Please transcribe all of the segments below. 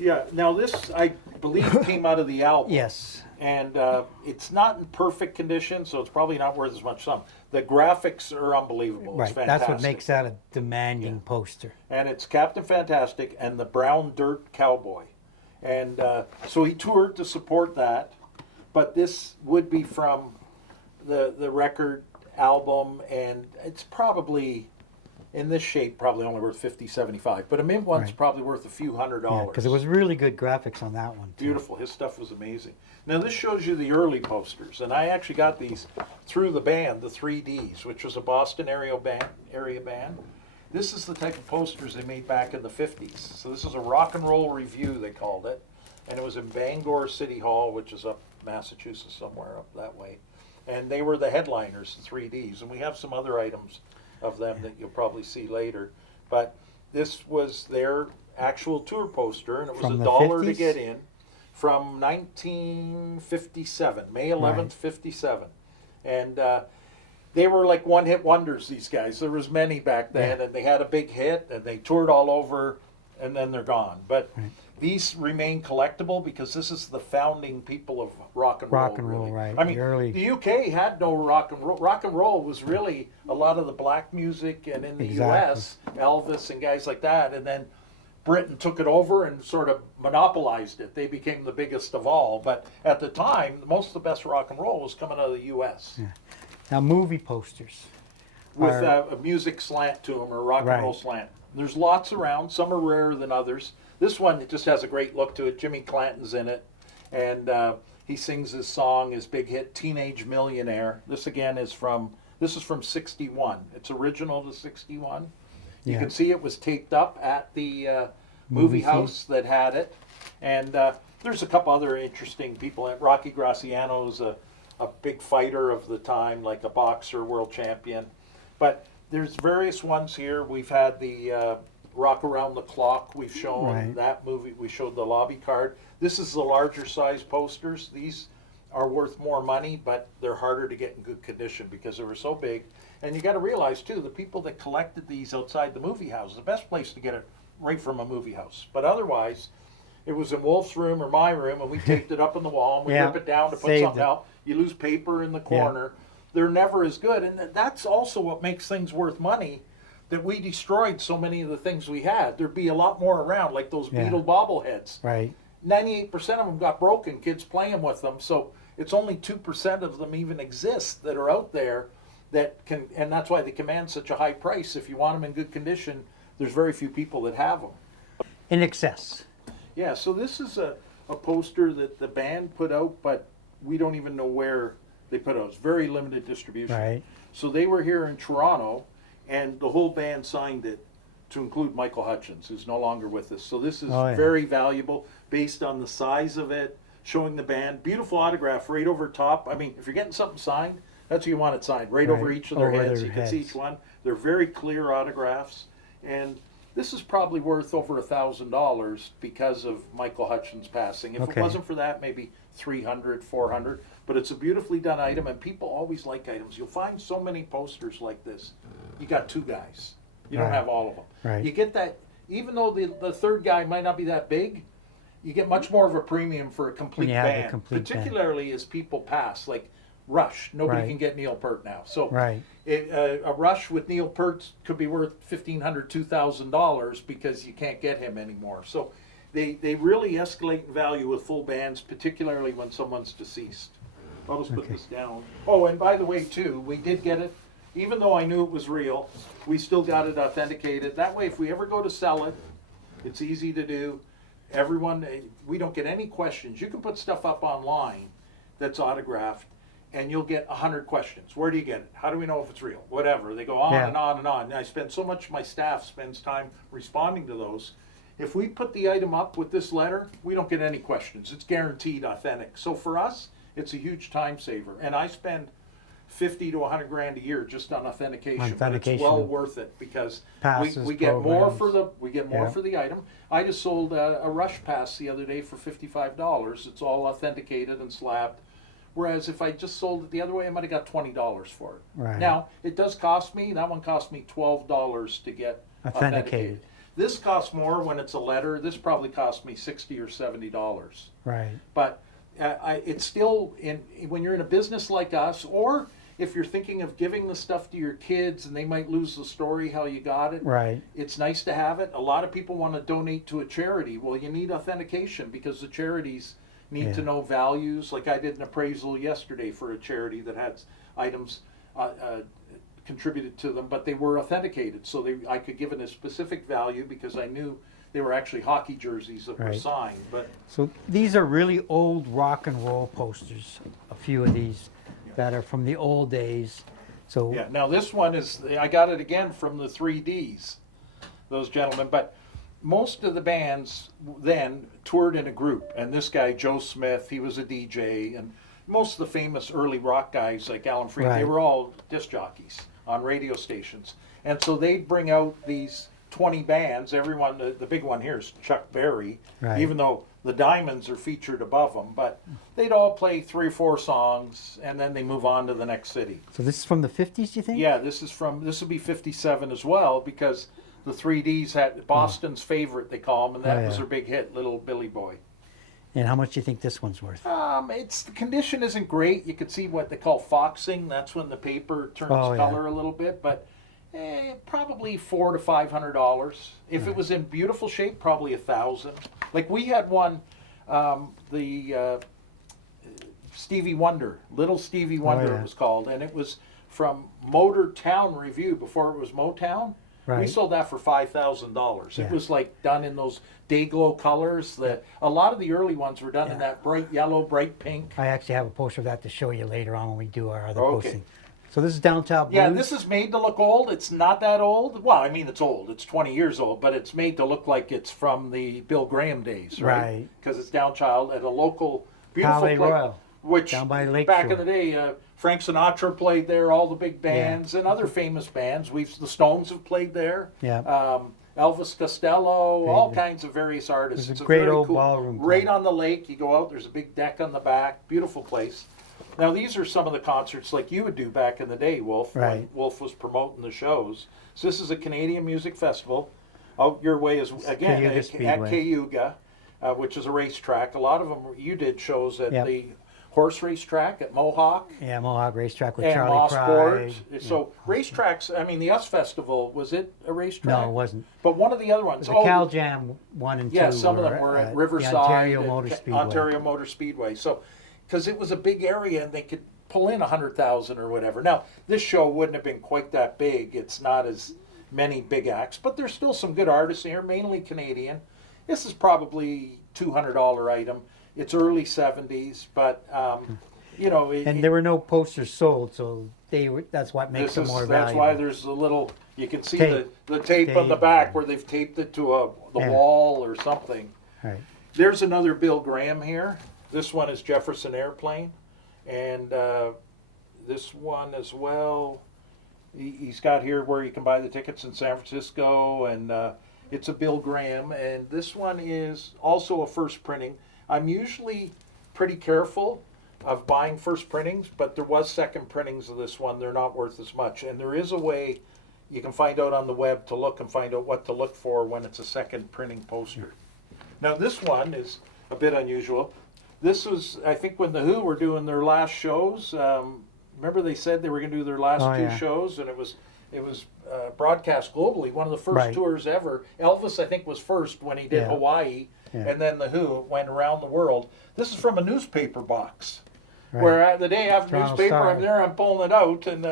Yeah. Now this, I believe, came out of the album. Yes. And it's not in perfect condition, so it's probably not worth as much sum. The graphics are unbelievable. Right. It's fantastic. That's what makes that a demanding poster. And it's Captain Fantastic and the Brown Dirt Cowboy. And so he toured to support that. But this would be from the record album, and it's probably, in this shape, probably only worth $50, $75. But a mint one's Right. probably worth a few $100. Because it was really good graphics on that one, too. Beautiful. His stuff was amazing. Now this shows you the early posters, and I actually got these through the band, the 3Ds, which was a Boston area band. This is the type of posters they made back in the 50s. So this is a rock and roll review, they called it, and it was in Bangor City Hall, which is up Massachusetts somewhere up that way. And they were the headliners, the 3Ds, and we have some other items of them that you'll probably see later. But this was their actual tour poster, and it was From the $1 to 50s? get in. From 1957, May 11th, Right. 57. And they were like one-hit wonders, these guys. There was many back then, Yeah. and they had a big hit, and they toured all over, and then they're gone. But Right. these remain collectible because this is the founding people of rock and roll. Rock and roll, really. right. I mean, The early- the UK had no rock and roll. Rock and roll was really a lot of the black music, and in the Exactly. US, Elvis and guys like that. And then Britain took it over and sort of monopolized it. They became the biggest of all. But at the time, most of the best rock and roll was coming out of the US. Now, movie posters. With are- a music slant to them or a rock Right. and roll slant. There's lots around. Some are rarer than others. This one, it just has a great look to it. Jimmy Clanton's in it, and he sings his song, his big hit, "Teenage Millionaire." This again is from 61. It's original to 61. You Yeah. can see it was taped up at the Movie movie theater. house that had it, and there's a couple other interesting people. Rocky Graciano's a big fighter of the time, like a boxer, world champion. But there's various ones here. We've had the Rock Around the Clock. We've shown Right. that movie. We showed the lobby card. This is the larger size posters. These are worth more money, but they're harder to get in good condition because they were so big. And you got to realize too, the people that collected these outside the movie house, the best place to get it right from a movie house. But otherwise, it was in Wolf's room or my room, and we taped it up on the wall, and we Yeah, rip it down to put saved something it. out. You lose paper in the corner. They're never as good, and that's also what makes things worth money. That we destroyed so many of the things we had. There'd be a lot more around, like those Yeah. Beatle bobbleheads. Right. 98% of them got broken, kids playing with them. So it's only 2% of them even exist that are out there that can, and that's why they command such a high price. If you want them in good condition, there's very few people that have them. In excess. Yeah, so this is a poster that the band put out, but we don't even know where they put it out. It's very limited distribution. Right. So they were here in Toronto, and the whole band signed it to include Michael Hutchence, who's no longer with us. So this is Oh, yeah. very valuable based on the size of it, showing the band. Beautiful autograph right over top. I mean, if you're getting something signed, that's what you want it signed, right over Right, each of their over heads. their You can see heads. each one. They're very clear autographs. And this is probably worth over $1,000 because of Michael Hutchence passing. If Okay. it wasn't for that, maybe 300, 400. But it's a beautifully done item, and people always like items. You'll find so many posters like this. You got two guys. You don't Right. have all of them. Right. You get that, even though the third guy might not be that big, you get much more of a premium for a complete you have a band. complete band. Particularly as people pass, like Rush. Nobody Right. can get Neil Peart now. So Right. a Rush with Neil Peart could be worth $1,500, $2,000 because you can't get him anymore. So they really escalate in value with full bands, particularly when someone's deceased. I'll just put Okay. this down. Oh, and by the way, too, we did get it. Even though I knew it was real, we still got it authenticated. That way, if we ever go to sell it, it's easy to do. Everyone, we don't get any questions. You can put stuff up online that's autographed, and you'll get 100 questions. Where do you get it? How do we know if it's real? Whatever. They go on Yeah. and on and on. And I spend so much, my staff spends time responding to those. If we put the item up with this letter, we don't get any questions. It's guaranteed authentic. So for us, it's a huge time saver. And I spend 50 to 100 grand a year just on authentication. But it's Authentication. well worth it because Passes, we get more programs. for the item. I just sold a Rush pass the other day for $55. It's all authenticated and slabbed. Whereas if I just sold it the other way, I might have got $20 for it. Right. Now, it does cost me, that one cost me $12 to get authenticated. Authenticated. This costs more when it's a letter. This probably cost me $60 or $70. Right. But it's still when you're in a business like us, or if you're thinking of giving the stuff to your kids and they might lose the story how you got it. Right. It's nice to have it. A lot of people want to donate to a charity. Well, you need authentication because the charities need to know values. Like I did an appraisal yesterday for a charity that had items contributed to them, but they were authenticated, so I could give it a specific value because I knew they were actually hockey jerseys that were signed. But so these are really old rock and roll posters. A few of these that are from the old days. So yeah, now this one is, I got it again from the 3Ds, those gentlemen. But most of the bands then toured in a group, and this guy Joe Smith, he was a DJ, and most of the famous early rock guys like Alan Freed, they were all disc jockeys on radio stations. And so they'd bring out these 20 bands. Everyone, the big one here is Chuck Berry, even though the Diamonds are featured above them. But they'd all play 3 or 4 songs, and then they move on to the next city. So this is from the 50s, you think? Yeah, this will be 57 as well, because the 3Ds had Boston's favorite, they call them, and that was their big hit, Little Billy Boy. And how much do you think this one's worth? The condition isn't great. You could see what they call foxing. That's when the paper turns color a little bit, but probably $400 to $500. If it was in beautiful shape, probably $1,000. Like we had one, Stevie Wonder, Little Stevie Wonder it was called, and it was from Motor Town Review before it was Motown. We sold that for $5,000. It was like done in those day glow colors. A lot of the early ones were done in that bright yellow, bright pink. I actually have a poster of that to show you later on when we do our other posting. So this is Downtown Blues. Yeah, this is made to look old. It's not that old. Well, I mean, it's old. It's 20 years old, but it's made to look like it's from the Bill Graham days, right? Because it's Downtown at a local, beautiful place. Royal, which down by Lake back Shore. in the day, Frank Sinatra played there, all the big bands, and other famous bands. The Stones have played there. Elvis Costello, all kinds of various artists. It's a great old ballroom. Right on the lake. You go out, there's a big deck on the back. Beautiful place. Now, these are some of the concerts like you would do back in the day, Wolf, when Wolf was promoting the shows. So this is a Canadian Music Festival. Out your way is, again, at Cayuga, which is a racetrack. A lot of them, you did shows at the horse racetrack at Mohawk. Yeah, Mohawk Racetrack with and Charlie Mosport. Pride. So racetracks, I mean, the US Festival, was it a racetrack? No, it wasn't. But one of the other ones. The Cal Jam 1 and 2 Yeah, some of them were at Riverside. Ontario Motor Speedway. Ontario Motor Speedway. So, because it was a big area and they could pull in 100,000 or whatever. Now, this show wouldn't have been quite that big. It's not as many big acts, but there's still some good artists here, mainly Canadian. This is probably $200 item. It's early 70s, but you know. And there were no posters sold, so that's what makes them more valuable. That's why there's a little. You can see the tape on the back where they've taped it to the wall or something. Right. There's another Bill Graham here. This one is Jefferson Airplane, and this one as well. He's got here where you can buy the tickets in San Francisco, and it's a Bill Graham. And this one is also a first printing. I'm usually pretty careful of buying first printings, but there was second printings of this one. They're not worth as much. And there is a way you can find out on the web to look and find out what to look for when it's a second printing poster. Now this one is a bit unusual. This was, I think, when the Who were doing their last shows. Remember they said they were going to do their last two shows, and it was broadcast globally, one of the first tours ever. Elvis, I think, was first when he did Hawaii. And then the Who went around the world. This is from a newspaper box, where the day after newspaper, I'm there, I'm pulling it out, and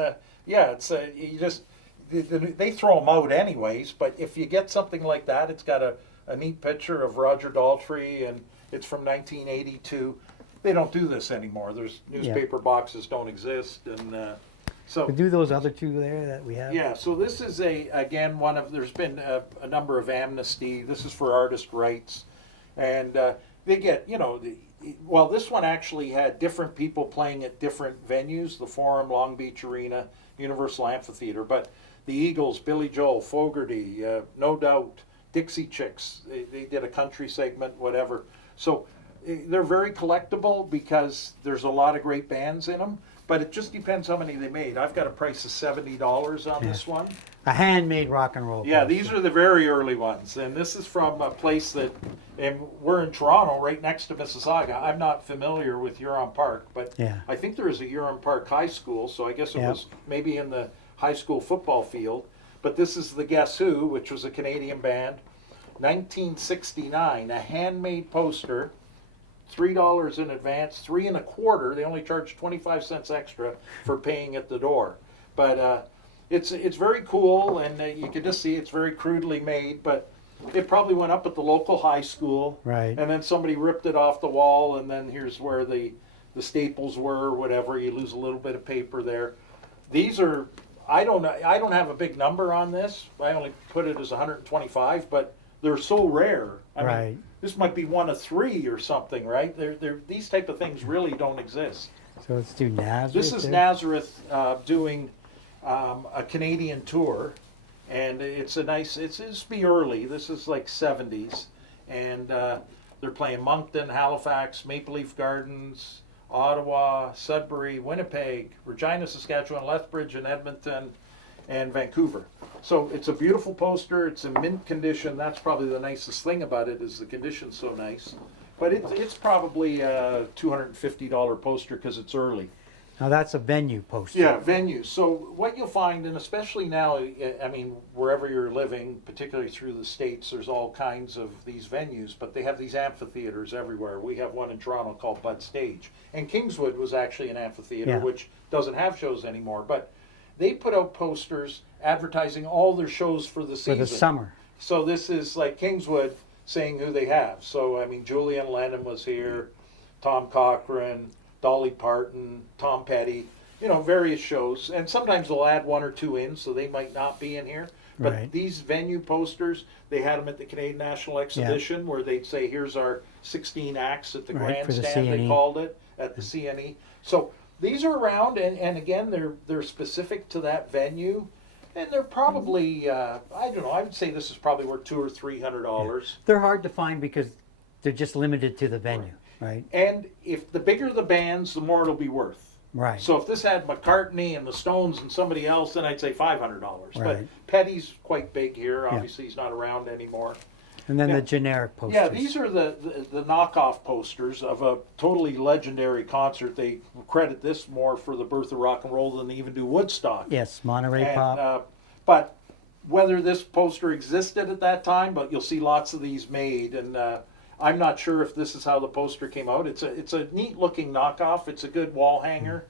it's you just they throw them out anyways. But if you get something like that, it's got a neat picture of Roger Daltrey, and it's from 1982. They don't do this anymore. There's newspaper boxes don't exist, and so to do those other two there that we have. Yeah, so this is again one of. There's been a number of amnesty. This is for artist rights. And they get, well, this one actually had different people playing at different venues, the Forum, Long Beach Arena, Universal Amphitheater. But the Eagles, Billy Joel, Fogerty, No Doubt, Dixie Chicks, they did a country segment, whatever. So they're very collectible because there's a lot of great bands in them. But it just depends how many they made. I've got a price of $70 on this one. A handmade rock and roll Yeah, poster. these are the very early ones, and this is from a place that, and we're in Toronto, right next to Mississauga. I'm not familiar with Huron Park, but Yeah. I think there is a Huron Park High School, so I guess it Yep. was maybe in the high school football field. But this is the Guess Who, which was a Canadian band, 1969, a handmade poster, $3 in advance, 3 1/4. They only charge 25 cents extra for paying at the door, but. It's very cool, and you can just see it's very crudely made, but it probably went up at the local high school. Right. And then somebody ripped it off the wall, and then here's where the staples were, or whatever. You lose a little bit of paper there. These are, I don't have a big number on this. I only put it as 125, but they're so rare. I Right. mean, this might be 1 of 3 or something, right? These type of things really don't exist. So let's do Nazareth. This is there. Nazareth doing a Canadian tour, and it's be early. This is like 70s, and they're playing Moncton, Halifax, Maple Leaf Gardens, Ottawa, Sudbury, Winnipeg, Regina, Saskatchewan, Lethbridge, and Edmonton, and Vancouver. So it's a beautiful poster. It's in mint condition. That's probably the nicest thing about it, is the condition's so nice. But it's probably a $250 poster because it's early. Now that's a venue poster. Yeah, venues. So what you'll find, and especially now, I mean, wherever you're living, particularly through the States, there's all kinds of these venues, but they have these amphitheaters everywhere. We have one in Toronto called Bud Stage. And Kingswood was actually an amphitheater, Yeah. which doesn't have shows anymore. But they put out posters advertising all their shows for the season. For the summer. So this is like Kingswood saying who they have. So, I mean, Julian Lennon was here, Tom Cochrane, Dolly Parton, Tom Petty, various shows. And sometimes they'll add 1 or 2 in, so they might not be in here. But Right. these venue posters, they had them at the Canadian National Exhibition, where they'd say, here's our 16 acts at the Right, for the grandstand, they CNE. called it, at the CNE. So these are around, and again, they're specific to that venue. And they're probably, I don't know, I would say this is probably worth $200 or $300. They're hard to find because they're just limited to the venue, right? And if the bigger the bands, the more it'll be worth. Right. So if this had McCartney and the Stones and somebody else, then I'd say $500. But Right. Petty's quite big here. Obviously, he's not around anymore. And then Yeah. the generic posters. Yeah, these are the knockoff posters of a totally legendary concert. They credit this more for the birth of rock and roll than they even do Woodstock. Yes, Monterey And, Pop. but whether this poster existed at that time, but you'll see lots of these made, and I'm not sure if this is how the poster came out. It's a neat looking knockoff. It's a good wall hanger.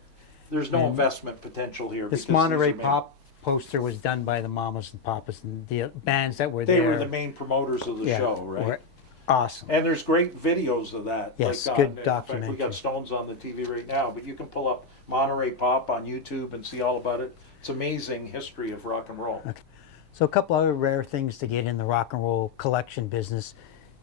There's no investment potential here. This because these Monterey are made. Pop poster was done by the Mamas and Papas and the bands that were They there. were the main promoters of the show, right? were awesome. And there's great videos of that. Yes, like good in fact, we documentary. got Stones on the TV right now, but you can pull up Monterey Pop on YouTube and see all about it. It's amazing history of rock and roll. So a couple other rare things to get in the rock and roll collection business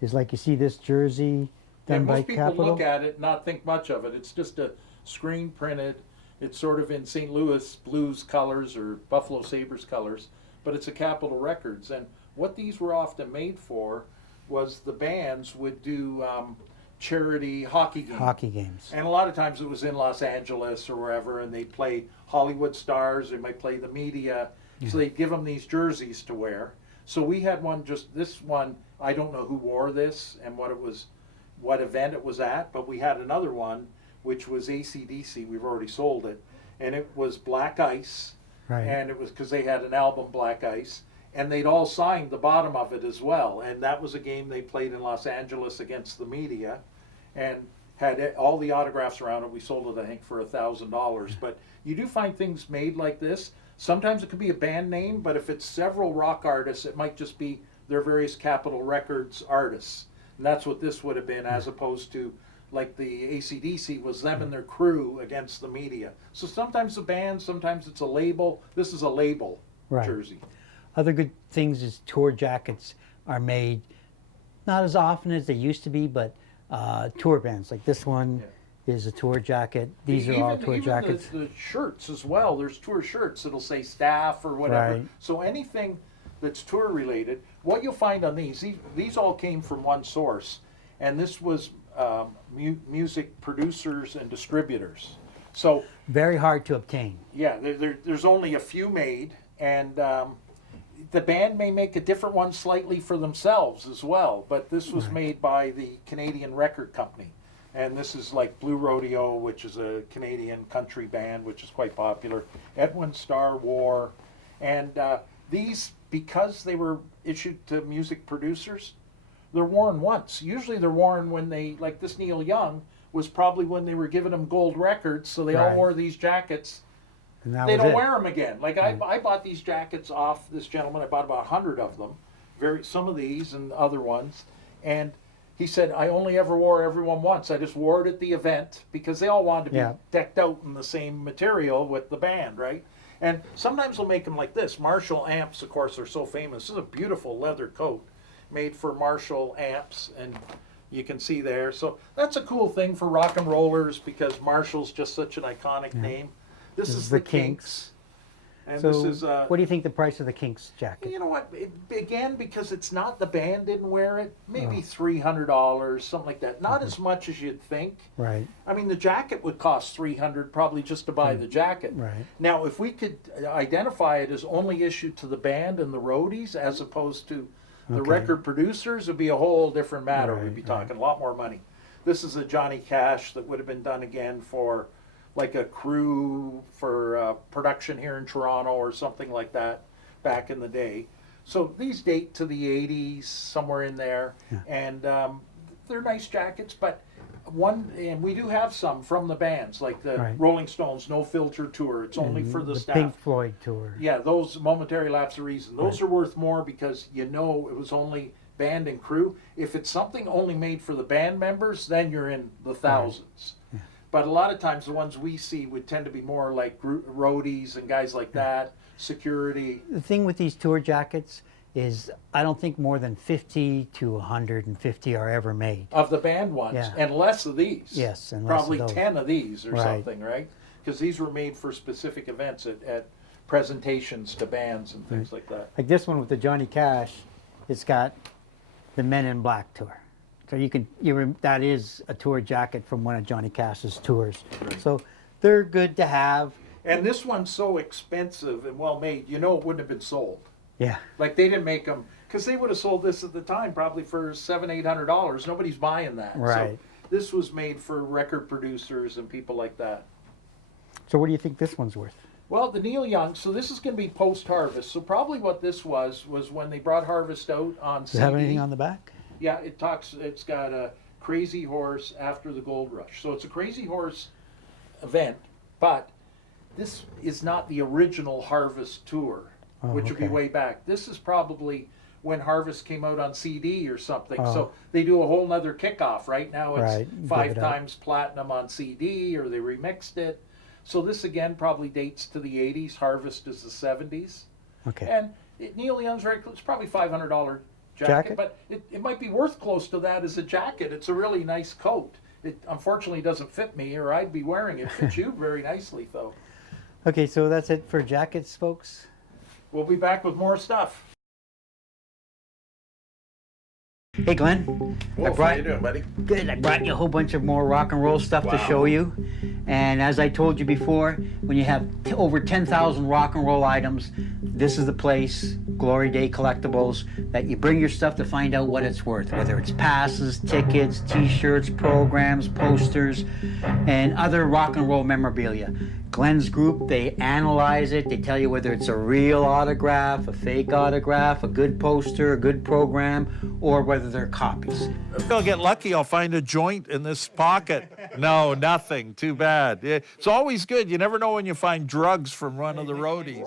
is like you see this jersey done And by most people Capitol. look at it and not think much of it. It's just a screen printed. It's sort of in St. Louis Blues colors or Buffalo Sabres colors, but it's a Capitol Records. And what these were often made for was the bands would do charity hockey games. Hockey games. And a lot of times it was in Los Angeles or wherever, and they'd play Hollywood stars, they might play the media, so they'd give them these jerseys to wear. So we had one, just this one, I don't know who wore this and what event it was at, but we had another one, which was AC/DC, we've already sold it, and it was Black Ice, Right. and it was because they had an album, Black Ice, and they'd all signed the bottom of it as well, and that was a game they played in Los Angeles against the media, and had all the autographs around it. We sold it, I think, for $1,000. But you do find things made like this. Sometimes it could be a band name, but if it's several rock artists, it might just be their various Capitol Records artists. And that's what this would have been, as opposed to like the AC/DC was them and their crew against the media. So sometimes a band, sometimes it's a label. This is a label Right. jersey. Other good things is tour jackets are made, not as often as they used to be, but tour bands like this one is a tour jacket. These are all tour jackets. The shirts as well. There's tour shirts. It'll say staff or whatever. Right. So anything that's tour related, what you'll find on these all came from one source, and this was music producers and distributors. So Very hard to obtain. yeah, there's only a few made, and the band may make a different one slightly for themselves as well, but this was Right. made by the Canadian record company. And this is like Blue Rodeo, which is a Canadian country band, which is quite popular. Edwin Starr War. And these, because they were issued to music producers, they're worn once. Usually they're worn when they, like this Neil Young, was probably when they were giving them gold records, so they all Right. wore these jackets. And that They was don't it. wear them again. Like I bought these jackets off this gentleman. I bought about 100 of them, some of these and other ones. And he said, I only ever wore everyone once. I just wore it at the event because they all wanted to be Yeah. decked out in the same material with the band, right? And sometimes they'll make them like this. Marshall amps, of course, are so famous. This is a beautiful leather coat made for Marshall amps, and you can see there. So that's a cool thing for rock and rollers because Marshall's just such an iconic name. This is the Kinks. And So, this is what do you think the price of the Kinks jacket? you know what? Again, because it's not the band didn't wear it, maybe $300, something like that. Not as much as you'd think. Right. I mean, the jacket would cost $300 probably just to buy the jacket. Right. Now, if we could identify it as only issued to the band and the roadies as opposed to the Okay. record producers, it'd be a whole different matter. Right, We'd be right. talking a lot more money. This is a Johnny Cash that would have been done again for like a crew for production here in Toronto or something like that back in the day. So these date to the 80s, somewhere in there. Yeah. And they're nice jackets, but and we do have some from the bands, like the Right. Rolling Stones No Filter Tour. It's only And for the staff. Pink Floyd tour. Yeah, those Momentary Lapse of Reason. Those Right. are worth more because you know it was only band and crew. If it's something only made for the band members, then you're in the thousands. Yeah. But a lot of times the ones we see would tend to be more like roadies and guys like that, security. The thing with these tour jackets is I don't think more than 50 to 150 are ever made. Of the band ones, Yeah. and less of these. Yes, and less of probably those. 10 of these or Right. something, right? Because these were made for specific events at presentations to bands and things like that. Like this one with the Johnny Cash, it's got the Men in Black tour. So that is a tour jacket from one of Johnny Cash's tours. So they're good to have. And this one's so expensive and well made, you know it wouldn't have been sold. Yeah. Like they didn't make them, because they would have sold this at the time probably for $700-800. Nobody's buying that. Right. So this was made for record producers and people like that. So what do you think this one's worth? Well, the Neil Young, so this is going to be post-Harvest. So probably what this was when they brought Harvest out on Does CD. it have anything on the back? Yeah, it's got a Crazy Horse after the Gold Rush. So it's a Crazy Horse event, but this is not the original Harvest tour, Oh, which would be okay. way back. This is probably when Harvest came out on CD or something. Oh. So they do a whole nother kickoff. Right now it's Right, give 5 it up. times platinum on CD, or they remixed it. So this again probably dates to the 80s. Harvest is the 70s. Okay. And Neil Young's very close. It's probably $500 jacket, but it might be worth close to that as a jacket. It's a really nice coat. It unfortunately doesn't fit me, or I'd be wearing it. It fits you very nicely, though. Okay, so that's it for jackets, folks. We'll be back with more stuff. Hey, Glenn. Wolf, how you doing, buddy? Good. I brought you a whole bunch of more rock and roll stuff to Wow. show you. And as I told you before, when you have over 10,000 rock and roll items, this is the place, Glory Day Collectables, that you bring your stuff to find out what it's worth, whether it's passes, tickets, t-shirts, programs, posters, and other rock and roll memorabilia. Glenn's group, they analyze it. They tell you whether it's a real autograph, a fake autograph, a good poster, a good program, or whether they're copies. If I'll get lucky, I'll find a joint in this pocket. No, nothing. Too bad. It's always good. You never know when you find drugs from one of the roadies.